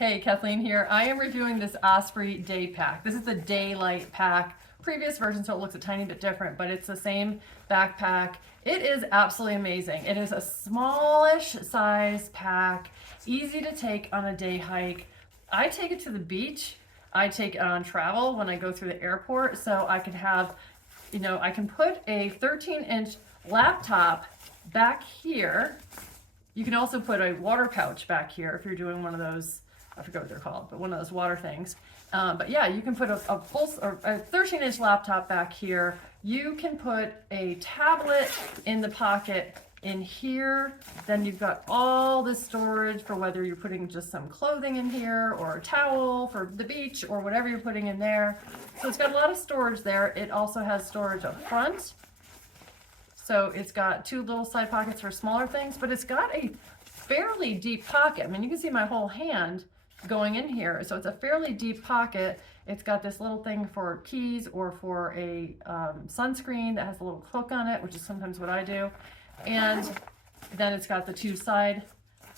Hey, Kathleen here. I am reviewing this Osprey Day Pack. This is the Daylite pack, previous version, so it looks a tiny bit different, but it's the same backpack. It is absolutely amazing. It is a smallish size pack, easy to take on a day hike. I take it to the beach. I take it on travel when I go through the airport, so I can have, I can put a 13-inch laptop back here. You can also put a water pouch back here if you're doing one of those, I forget what they're called, but one of those water things. But yeah, you can put a 13-inch laptop back here. You can put a tablet in the pocket in here. Then you've got all this storage for whether you're putting just some clothing in here or a towel for the beach or whatever you're putting in there. So it's got a lot of storage there. It also has storage up front. So it's got two little side pockets for smaller things, but it's got a fairly deep pocket. I mean, you can see my whole hand going in here. So it's a fairly deep pocket. It's got this little thing for keys or for a sunscreen that has a little hook on it, which is sometimes what I do. And then it's got the two side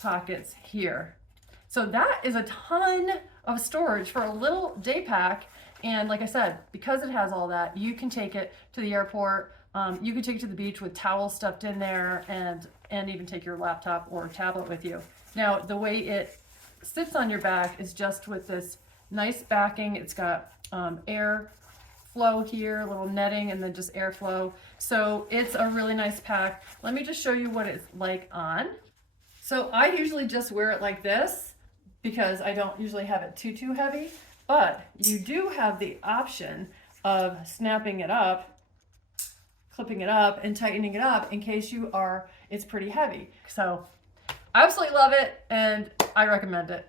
pockets here. So that is a ton of storage for a little day pack. And like I said, because it has all that, you can take it to the airport. You can take it to the beach with towels stuffed in there and even take your laptop or tablet with you. Now, the way it sits on your back is just with this nice backing. It's got air flow here, a little netting, and then just airflow. So it's a really nice pack. Let me just show you what it's like on. So I usually just wear it like this because I don't usually have it too heavy, but you do have the option of snapping it up, clipping it up, and tightening it up in case it's pretty heavy. So I absolutely love it and I recommend it.